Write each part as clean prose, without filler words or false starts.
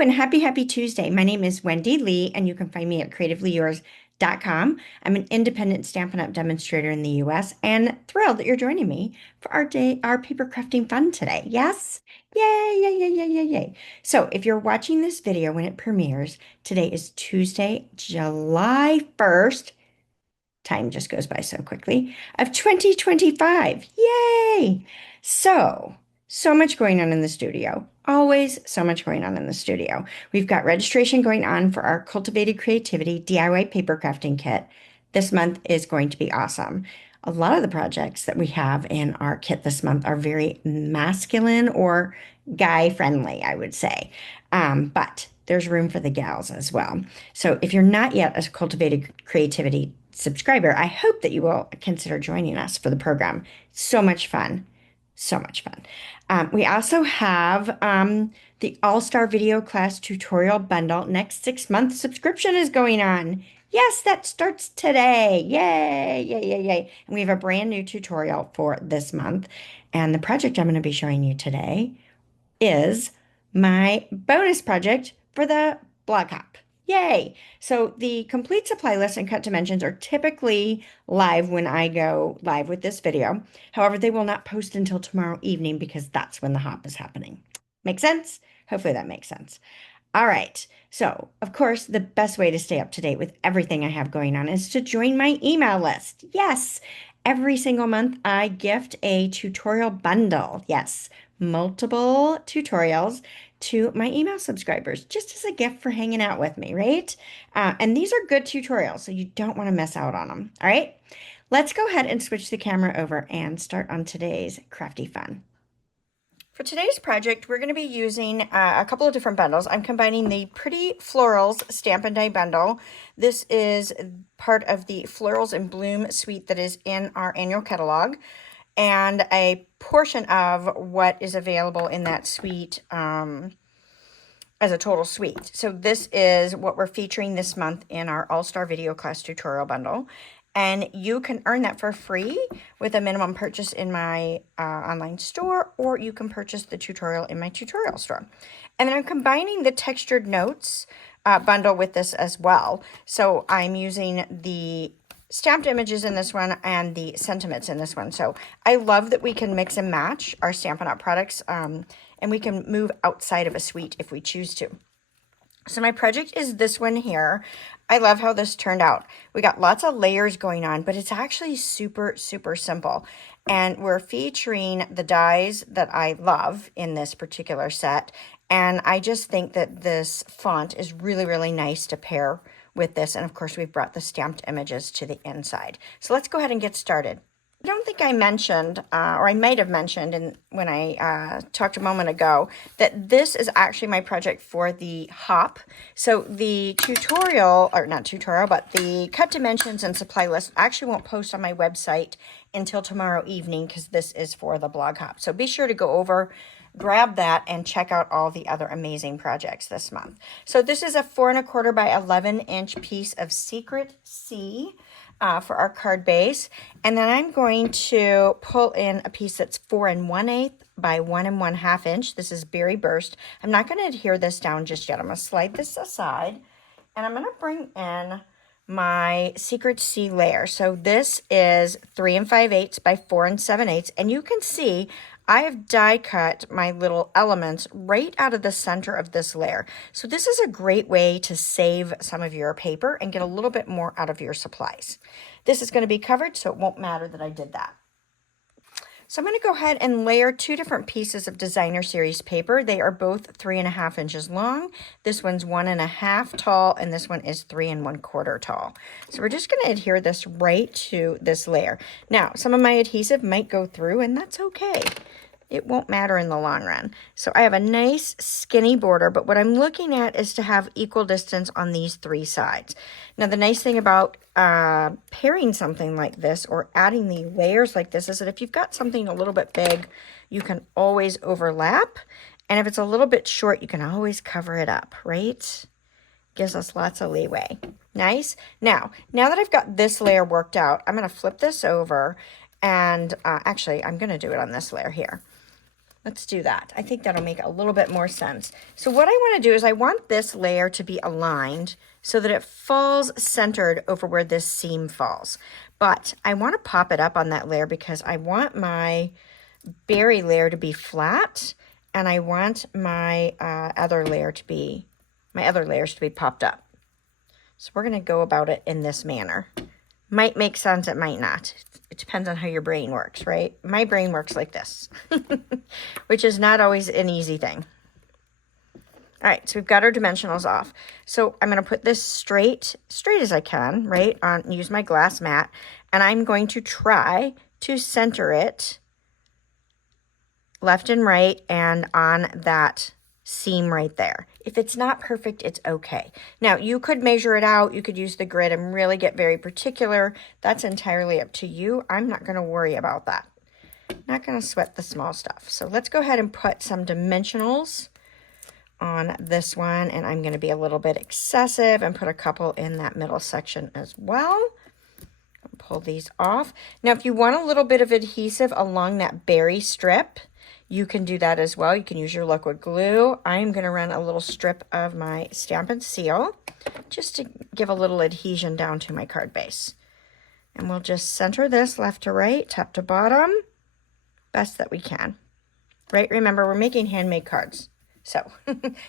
And happy Tuesday. My name is Wendy Lee, and you can find me at creativeleeyours.com. I'm an independent Stampin' Up! Demonstrator in the US and thrilled that you're joining me for our paper crafting fun today. Yes? Yay, yay, yay, yay, yay, yay. So if you're watching this video when it premieres, today is Tuesday, July 1st. Time just goes by so quickly, of 2025. Yay! So much going on in the studio. Always so much going on in the studio. We've got registration going on for our Cultivated Creativity DIY paper crafting kit. This month is going to be awesome. A lot of the projects that we have in our kit this month are very masculine or guy friendly, I would say. But there's room for the gals as well. So if you're not yet a Cultivated Creativity subscriber, I hope that you will consider joining us for the program. So much fun. So much fun. We also have the All-Star Video Class Tutorial Bundle. Next 6-month subscription is going on. Yes, that starts today. Yay, yay, yay, yay. And we have a brand new tutorial for this month. And the project I'm going to be showing you today is my bonus project for the blog hop. Yay! So the complete supply list and cut dimensions are typically live when I go live with this video. However, they will not post until tomorrow evening because that's when the hop is happening. Make sense? Hopefully that makes sense. All right. So, of course, the best way to stay up to date with everything I have going on is to join my email list. Yes, every single month I gift a tutorial bundle. Yes, multiple tutorials to my email subscribers, just as a gift for hanging out with me, right? And these are good tutorials, so you don't want to miss out on them. All right, let's go ahead and switch the camera over and start on today's crafty fun. For today's project, we're going to be using a couple of different bundles. I'm combining the Pretty Florals Stampin' Die bundle. This is part of the Florals in Bloom suite that is in our annual catalog, and a portion of what is available in that suite as a total suite. So this is what we're featuring this month in our All-Star Video Class Tutorial Bundle. And you can earn that for free with a minimum purchase in my online store, or you can purchase the tutorial in my tutorial store. And then I'm combining the textured notes bundle with this as well. So I'm using the stamped images in this one and the sentiments in this one. So I love that we can mix and match our Stampin' Up! Products, and we can move outside of a suite if we choose to. So my project is this one here. I love how this turned out. We got lots of layers going on, but it's actually super, super simple. And we're featuring the dies that I love in this particular set. And I just think that this font is really, really nice to pair with this. And of course, we've brought the stamped images to the inside. So let's go ahead and get started. I don't think I mentioned, or I might have mentioned when I talked a moment ago, that this is actually my project for the hop. So the tutorial, or not tutorial, but the cut dimensions and supply list actually won't post on my website until tomorrow evening because this is for the blog hop. So be sure to go over, grab that, and check out all the other amazing projects this month. So this is a 4 1/4 by 11-inch piece of Secret C. For our card base, and then I'm going to pull in a piece that's 4 1/8 by 1 1/2 inch. This is Berry Burst. I'm not going to adhere this down just yet. I'm going to slide this aside, and I'm going to bring in my Secret C layer. So this is 3 5/8 by 4 7/8, and you can see I have die cut my little elements right out of the center of this layer. So this is a great way to save some of your paper and get a little bit more out of your supplies. This is going to be covered, so it won't matter that I did that. So I'm going to go ahead and layer 2 different pieces of Designer Series paper. They are both 3 1/2 inches long. This one's 1 1/2 tall, and this one is 3 1/4 tall. So we're just going to adhere this right to this layer. Now, some of my adhesive might go through, and that's okay. It won't matter in the long run. So I have a nice skinny border, but what I'm looking at is to have equal distance on these 3 sides. Now, the nice thing about pairing something like this or adding the layers like this is that if you've got something a little bit big, you can always overlap. And if it's a little bit short, you can always cover it up, right? Gives us lots of leeway. Nice. Now that I've got this layer worked out, I'm going to flip this over, and actually, I'm going to do it on this layer here. Let's do that. I think that'll make a little bit more sense. So what I want to do is I want this layer to be aligned so that it falls centered over where this seam falls. But I want to pop it up on that layer because I want my berry layer to be flat, and I want my other layers to be popped up. So we're going to go about it in this manner. Might make sense, it might not. It depends on how your brain works, right? My brain works like this, which is not always an easy thing. All right, so we've got our dimensionals off. So I'm going to put this straight as I can, right? Use my glass mat, and I'm going to try to center it left and right and on that seam right there. If it's not perfect, it's okay. Now, you could measure it out. You could use the grid and really get very particular. That's entirely up to you. I'm not going to worry about that. Not going to sweat the small stuff. So let's go ahead and put some dimensionals on this one, and I'm going to be a little bit excessive and put a couple in that middle section as well. Pull these off. Now, if you want a little bit of adhesive along that berry strip, you can do that as well. You can use your liquid glue. I'm going to run a little strip of my Stampin' Seal just to give a little adhesion down to my card base. And we'll just center this left to right, top to bottom, best that we can. Right? Remember, we're making handmade cards. So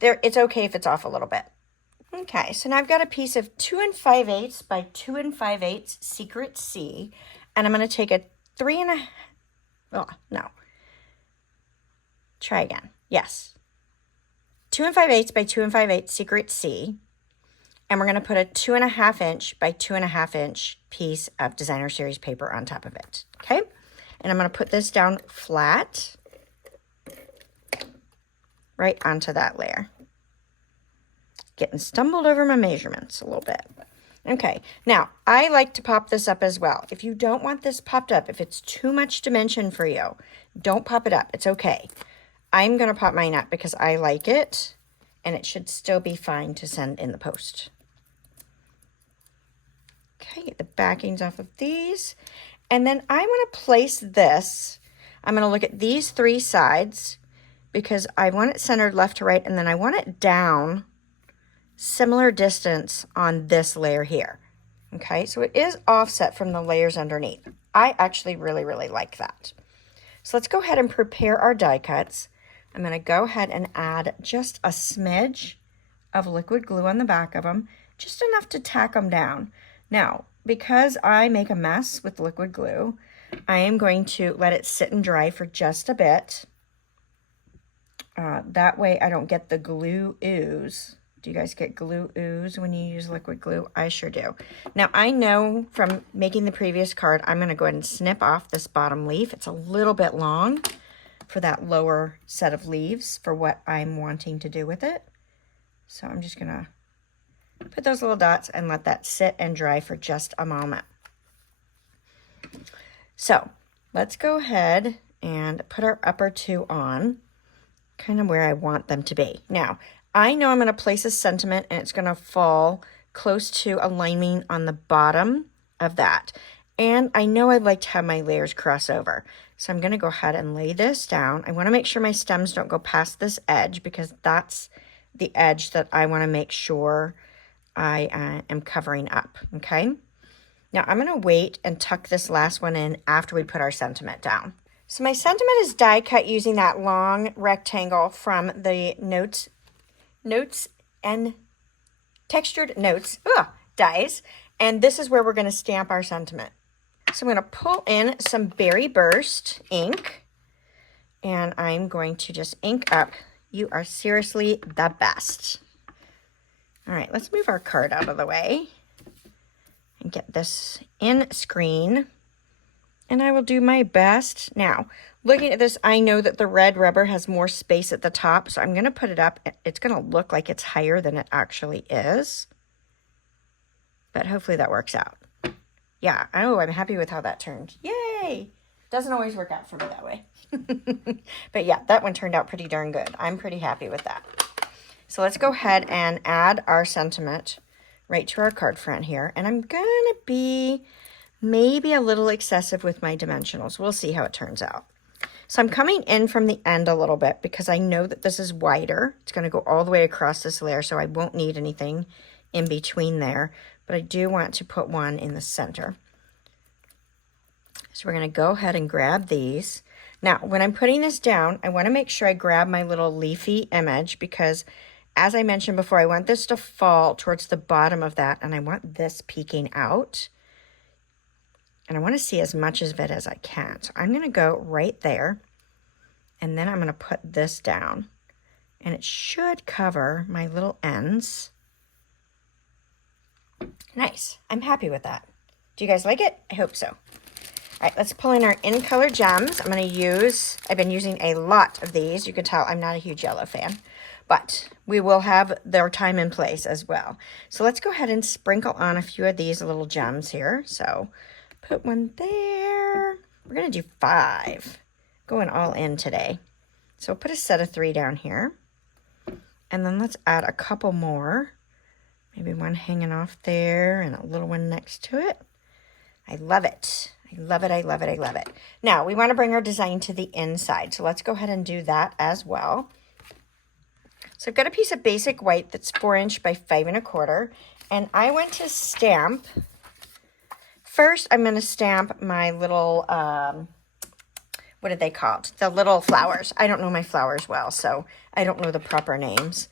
it's okay if it's off a little bit. Okay, so now I've got a piece of 2 5/8 by 2 5/8 Secret C, and I'm going to take a 3 5/8 by 2 5/8 Secret C, and we're going to put a 2.5 inch by 2.5 inch piece of Designer Series paper on top of it. Okay, and I'm going to put this down flat right onto that layer. Getting stumbled over my measurements a little bit. Okay, now I like to pop this up as well. If you don't want this popped up, if it's too much dimension for you, don't pop it up. It's okay. I'm going to pop mine up because I like it, and it should still be fine to send in the post. Okay, get the backings off of these. And then I want to place this. I'm going to look at these 3 sides because I want it centered left to right, and then I want it down similar distance on this layer here. Okay, so it is offset from the layers underneath. I actually really, really like that. So let's go ahead and prepare our die cuts. I'm going to go ahead and add just a smidge of liquid glue on the back of them, just enough to tack them down. Now, because I make a mess with liquid glue, I am going to let it sit and dry for just a bit. That way I don't get the glue ooze. Do you guys get glue ooze when you use liquid glue? I sure do. Now, I know from making the previous card, I'm going to go ahead and snip off this bottom leaf. It's a little bit long for that lower set of leaves for what I'm wanting to do with it. So I'm just going to put those little dots and let that sit and dry for just a moment. So let's go ahead and put our upper 2 on, kind of where I want them to be. Now, I know I'm going to place a sentiment and it's going to fall close to aligning on the bottom of that. And I know I'd like to have my layers cross over. So I'm going to go ahead and lay this down. I want to make sure my stems don't go past this edge because that's the edge that I want to make sure I am covering up. Okay. Now I'm going to wait and tuck this last one in after we put our sentiment down. So my sentiment is die cut using that long rectangle from the notes and textured notes dies, and this is where we're going to stamp our sentiment. So I'm going to pull in some Berry Burst ink, and I'm going to just ink up. You are seriously the best. All right, let's move our card out of the way and get this in screen, and I will do my best. Now, looking at this, I know that the red rubber has more space at the top, so I'm going to put it up. It's going to look like it's higher than it actually is, but hopefully that works out. Yeah, oh, I'm happy with how that turned. Yay! Doesn't always work out for me that way. But yeah, that one turned out pretty darn good. I'm pretty happy with that. So let's go ahead and add our sentiment right to our card front here, and I'm going to be maybe a little excessive with my dimensionals. We'll see how it turns out. So I'm coming in from the end a little bit because I know that this is wider. It's going to go all the way across this layer, so I won't need anything in between there. But I do want to put one in the center. So we're going to go ahead and grab these. Now, when I'm putting this down, I want to make sure I grab my little leafy image because, as I mentioned before, I want this to fall towards the bottom of that, and I want this peeking out. And I want to see as much of it as I can. So I'm going to go right there, and then I'm going to put this down. And it should cover my little ends. Nice. I'm happy with that. Do you guys like it? I hope so. All right, let's pull in our in-color gems. I've been using a lot of these. You can tell I'm not a huge yellow fan, but we will have their time and place as well. So let's go ahead and sprinkle on a few of these little gems here. So put one there. We're going to do 5. Going all in today. So put a set of 3 down here. And then let's add a couple more. Maybe one hanging off there and a little one next to it. I love it. I love it, I love it, I love it. Now, we want to bring our design to the inside. So let's go ahead and do that as well. So I've got a piece of basic white that's 4 inch by 5 1/4. And I went to stamp. First, I'm going to stamp my little, what are they called? The little flowers. I don't know my flowers well, so I don't know the proper names.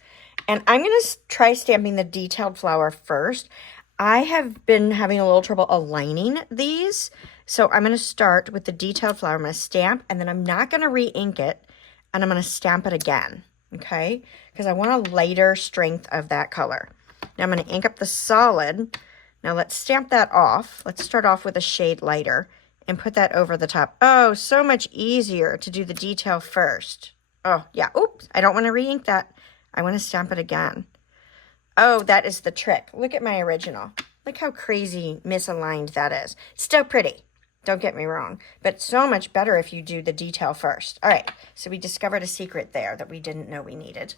And I'm going to try stamping the detailed flower first. I have been having a little trouble aligning these. So I'm going to start with the detailed flower. I'm going to stamp, and then I'm not going to re-ink it, and I'm going to stamp it again, okay? Because I want a lighter strength of that color. Now I'm going to ink up the solid. Now let's stamp that off. Let's start off with a shade lighter and put that over the top. Oh, so much easier to do the detail first. Oh, yeah. Oops, I don't want to re-ink that. I want to stamp it again. Oh, that is the trick. Look at my original. Look how crazy misaligned that is. Still pretty. Don't get me wrong. But so much better if you do the detail first. All right. So we discovered a secret there that we didn't know we needed.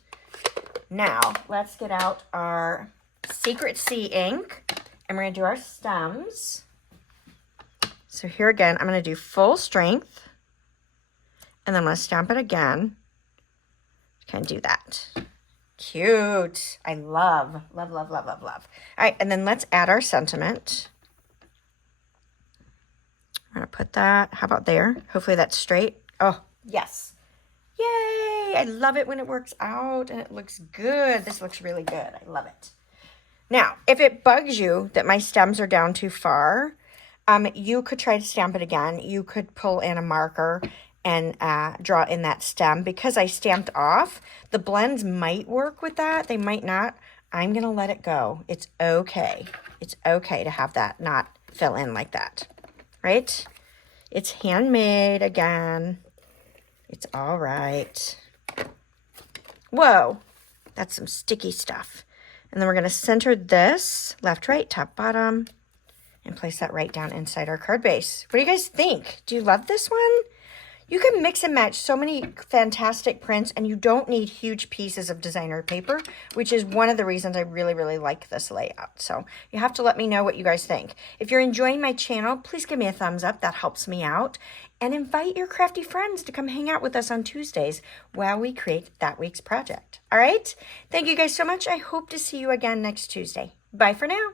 Now, let's get out our Secret C ink. And we're going to do our stems. So here again, I'm going to do full strength. And then I'm going to stamp it again. Kind of do that. Cute. I love, love, love, love, love, love. All right, and then let's add our sentiment. I'm going to put that, how about there? Hopefully that's straight. Oh, yes. Yay! I love it when it works out and it looks good. This looks really good. I love it. Now, if it bugs you that my stems are down too far, you could try to stamp it again. You could pull in a marker and draw in that stem. Because I stamped off, the blends might work with that. They might not. I'm going to let it go. It's okay. It's okay to have that not fill in like that. Right? It's handmade again. It's all right. Whoa. That's some sticky stuff. And then we're going to center this left, right, top, bottom, and place that right down inside our card base. What do you guys think? Do you love this one? You can mix and match so many fantastic prints, and you don't need huge pieces of designer paper, which is one of the reasons I really, really like this layout. So you have to let me know what you guys think. If you're enjoying my channel, please give me a thumbs up. That helps me out. And invite your crafty friends to come hang out with us on Tuesdays while we create that week's project. All right? Thank you guys so much. I hope to see you again next Tuesday. Bye for now.